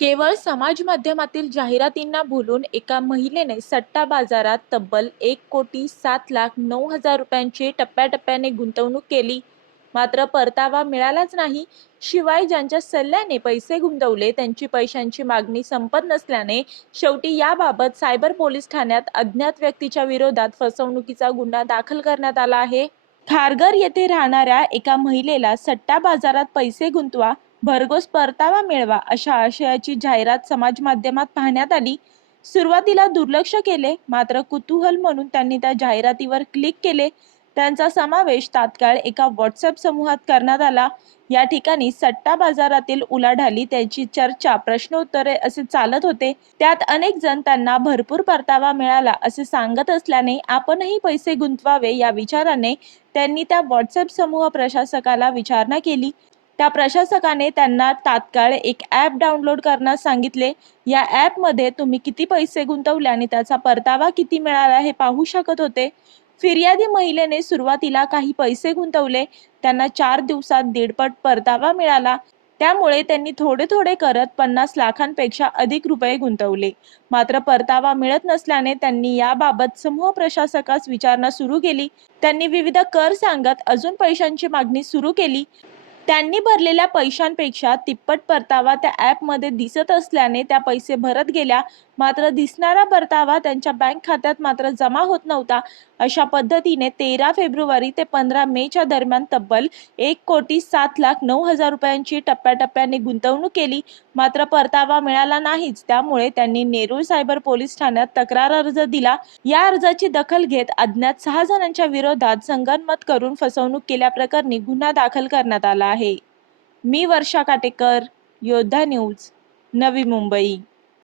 केवळ समाज माध्यमातील जाहिरातींना भुलून एका महिलेने सट्टा बाजारात तब्बल एक कोटी सात लाख नऊ हजार रुपयांची टप्प्याटप्प्याने गुंतवणूक केली. मात्र परतावा मिळालाच नाही. शिवाय ज्यांच्या सल्ल्याने पैसे गुंतवले त्यांची पैशांची मागणी संपत नसल्याने शेवटी याबाबत सायबर पोलीस ठाण्यात अज्ञात व्यक्तीच्या विरोधात फसवणुकीचा गुन्हा दाखल करण्यात आला आहे. खारघर येथे राहणाऱ्या एका महिलेला सट्टा बाजारात पैसे गुंतवा भरघोस परतावा मिळवा अशा आशयाची जाहिरात समाज माध्यमात पाहण्यात आली. सुरुवातीला दुर्लक्ष केले मात्र कुतूहल म्हणून त्यांनी त्या जाहिरातीवर क्लिक केले. त्यांचा समावेश तात्काळ एका व्हॉट्सअप समूहात करण्यात आला. या ठिकाणी सट्टा बाजारातील उलाढाली त्यांची चर्चा प्रश्नोत्तरे असे चालत होते. त्यात अनेक जण त्यांना भरपूर परतावा मिळाला असे सांगत असल्याने आपणही पैसे गुंतवावे या विचाराने त्यांनी त्या व्हॉट्सअप समूह प्रशासकाला विचारणा केली. त्या प्रशासकाने त्यांना तात्काळ एक ॲप डाउनलोड करण्यास सांगितले. या ॲपमध्ये तुम्ही किती पैसे गुंतवले आणि त्याचा परतावा किती मिळाला हे पाहू शकत होते. फिर्यादी महिलेने सुरुवातीला काही पैसे गुंतवले. त्यांना चार दिवसात दीडपट परतावा मिळाला. त्यामुळे त्यांनी थोडे थोडे करत पन्नास लाखांपेक्षा अधिक रुपये गुंतवले. मात्र परतावा मिळत नसल्याने त्यांनी याबाबत समूह प्रशासकास विचारणा सुरू केली. त्यांनी विविध कर सांगत अजून पैशांची मागणी सुरू केली. त्यांनी भरलेल्या पैशांपेक्षा तिप्पट परतावा त्या ॲपमध्ये दिसत असल्याने त्या पैसे भरत गेल्या. मात्र दिसणारा परतावा त्यांच्या बँक खात्यात मात्र जमा होत नव्हता. अशा पद्धतीने तेरा फेब्रुवारी ते पंधरा मेच्या दरम्यान तब्बल एक कोटी सात लाख नऊ हजार रुपयांची टप्प्याटप्प्याने गुंतवणूक केली. मात्र परतावा मिळाला नाहीच. त्यामुळे त्यांनी नेरूळ सायबर पोलीस ठाण्यात तक्रार अर्ज दिला. या अर्जाची दखल घेत अज्ञात सहा जणांच्या विरोधात संगनमत करून फसवणूक केल्याप्रकरणी गुन्हा दाखल करण्यात आला आहे. मी वर्षा काटेकर योद्धा न्यूज नवी मुंबई.